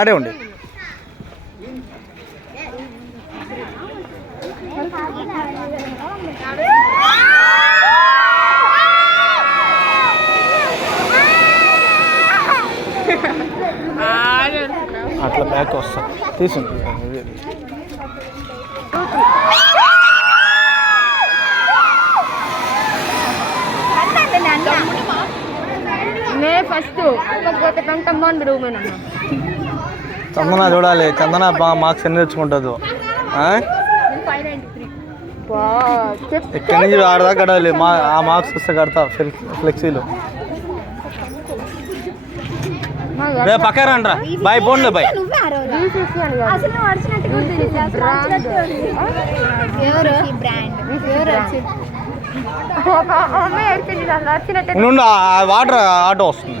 ఆడే ఉండి అట్లా బ్యాక్ వస్తా తీసుకుంటా ఫస్ట్ కాకపోతే కంటమ్మ అని రూమేనా చందన చూడాలి. చందన మార్క్స్ ఎన్ని తెచ్చుకుంటుందో. ఎక్కడి నుంచి ఆడదాకా కడాలి. ఆ మార్క్స్ వస్తే కడతా ఫ్లెక్సీలో. పక్క రండ్రా బాయ్ పోన్లే బాయ్. వాటర్ ఆటో వస్తుంది.